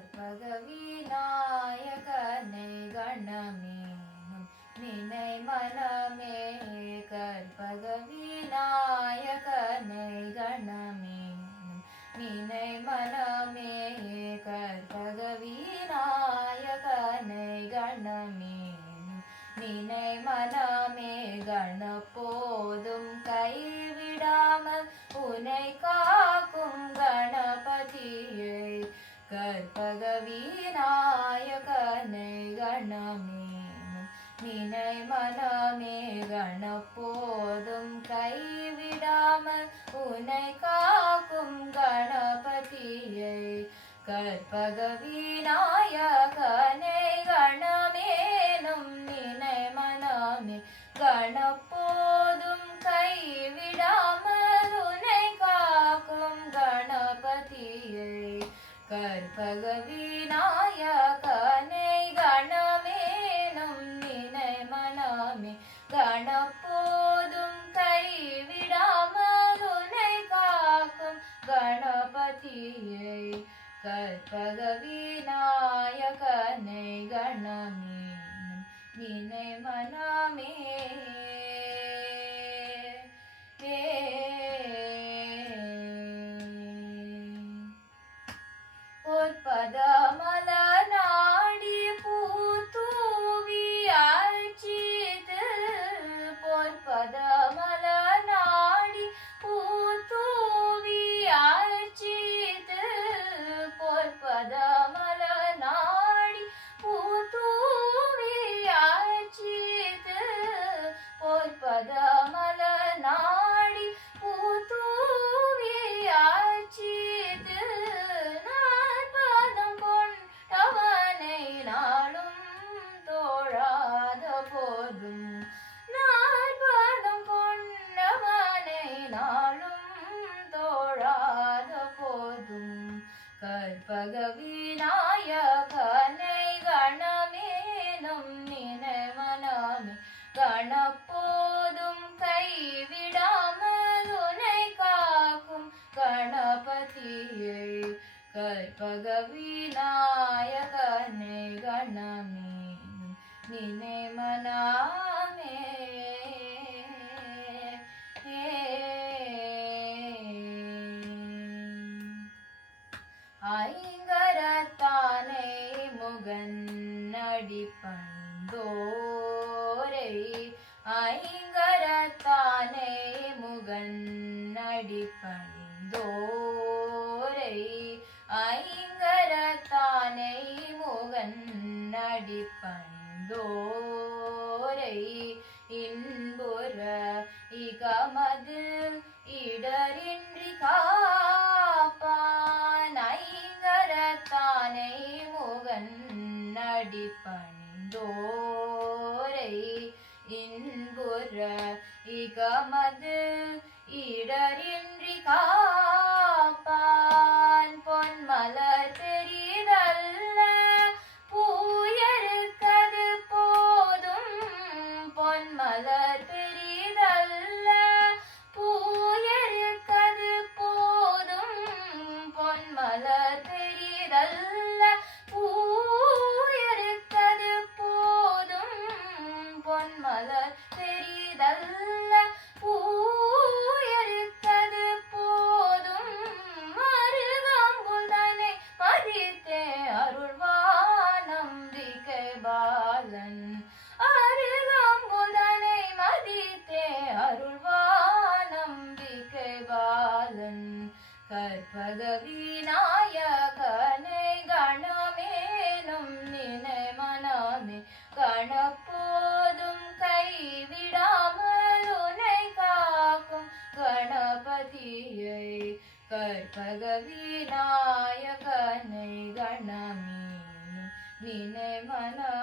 கற்பக விநாயகனை கணமேனும் நினை மனமே கற்பக விநாயகனை கணமேனும் நினை மனமே கற்பக விநாயகனை கணமேனும் நினை மனமே கணப்போதும் கைவிடாமல் உனை காக்கும் கணபதியை கற்பக விநாயகனை கணமேனும் நினை மனமே கணப்போதும் கைவிடாமல் உனை காக்கும் கணபதியை கற்பக விநாயகனை கணமேனும் நினை மனமே கணப்போதும் கைவிடாமல் உனை காக்கும் கணபதியை கற்பக விநாயகனை கணமேனும் நினை மனமே கணப்போதும் கைவிடாமல் உனை காக்கும் கணபதியை கற்பக விநாயகனை கணமேனும் நினை மனமே பொற்பதமல நாடி பூத்தூவி அர்ச்சித்து பொற்பதமல நாடி பூத்தூவி அர்ச்சித்து பொற்பதமல நாடி பூத்தூவி அர்ச்சித்து பொற்பதமல நாடி பூத்தூவி அர்ச்சித்து நாற்பதம் கொண்டவனை நாளும் தோழாத போதும் கற்பக விநாயகனை கணமேனும் நினை மனமே கணப்போதும் கைவிடாமல் உனை காக்கும் கணபதியை கற்பக விநாயகனை கணமேனும் நினை மனமே ஐங்கரத்தானை முகன் அடிப்பண்டோரை ஐங்கரத்தானை முகன் அடிப்பண்டோரை ஐங்கரத்தானை முகன் அடிப்பண்டோரை இன்புற இகமது இடரின்றி காப்பான் ஐங்கரத்தானை முகன் அடிப்பண்டோரை இன்புற இகமது இடரின்றி காப்பான் பொன்மலர் பெரிதல்ல பூயருக்கது போதும் பொன்மலர் பெரிதல்ல பூயருக்கது போதும் பொன்மலர் பெரிதல்ல பூயருக்கது போதும் பொன்மலர் பெரிதல்ல பூயருக்கது போதும் மருகம்புதனை மதித்தே அருள்வான் நம்பிக்கை பாலன் அருகம்புதனை மதித்தே அருள்வான் நம்பிக்கை பாலன் கற்பக விநாயகனை கணமேனும் நினை மனமே கணப்போதும் கைவிடாமல் உனை காக்கும் கணபதியை கற்பக விநாயகனை கணமேனும் நினை மனமே